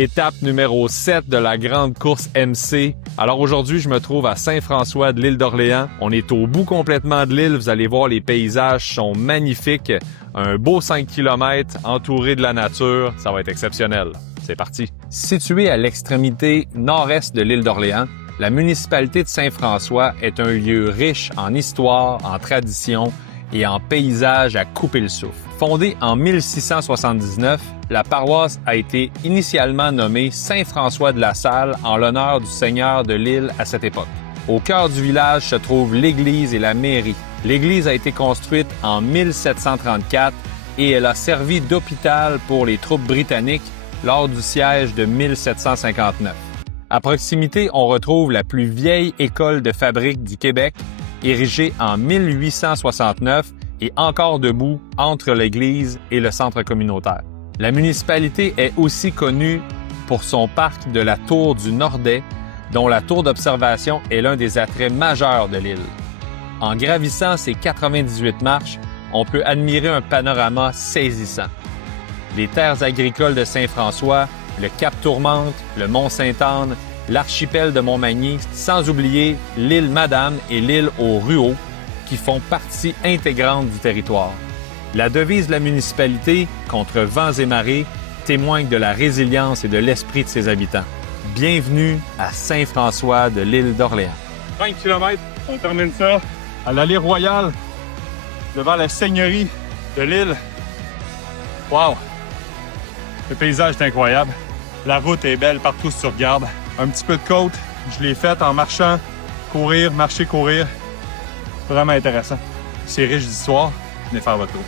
Étape numéro 7 de la grande course MC. Alors aujourd'hui, je me trouve à Saint-François de l'île d'Orléans. On est au bout complètement de l'île. Vous allez voir, les paysages sont magnifiques. Un beau 5 km entouré de la nature. Ça va être exceptionnel. C'est parti. Située à l'extrémité nord-est de l'île d'Orléans, la municipalité de Saint-François est un lieu riche en histoire, en tradition et en paysages à couper le souffle. Fondée en 1679, la paroisse a été initialement nommée Saint-François de la Salle en l'honneur du seigneur de l'île à cette époque. Au cœur du village se trouvent l'église et la mairie. L'église a été construite en 1734 et elle a servi d'hôpital pour les troupes britanniques lors du siège de 1759. À proximité, on retrouve la plus vieille école de fabrique du Québec, érigée en 1869 et encore debout entre l'église et le centre communautaire. La municipalité est aussi connue pour son parc de la Tour du Nordet, dont la tour d'observation est l'un des attraits majeurs de l'île. En gravissant ces 98 marches, on peut admirer un panorama saisissant. Les terres agricoles de Saint-François, le Cap Tourmente, le Mont-Sainte-Anne, l'archipel de Montmagny, sans oublier l'île Madame et l'île aux Ruaux, qui font partie intégrante du territoire. La devise de la municipalité, contre vents et marées, témoigne de la résilience et de l'esprit de ses habitants. Bienvenue à Saint-François de l'île d'Orléans. 5 km, on termine ça à l'allée royale, devant la seigneurie de l'île. Wow! Le paysage est incroyable. La route est belle partout si tu regardes. Un petit peu de côte, je l'ai faite en marchant, courir, marcher, courir. Vraiment intéressant. C'est riche d'histoire. Venez faire votre tour.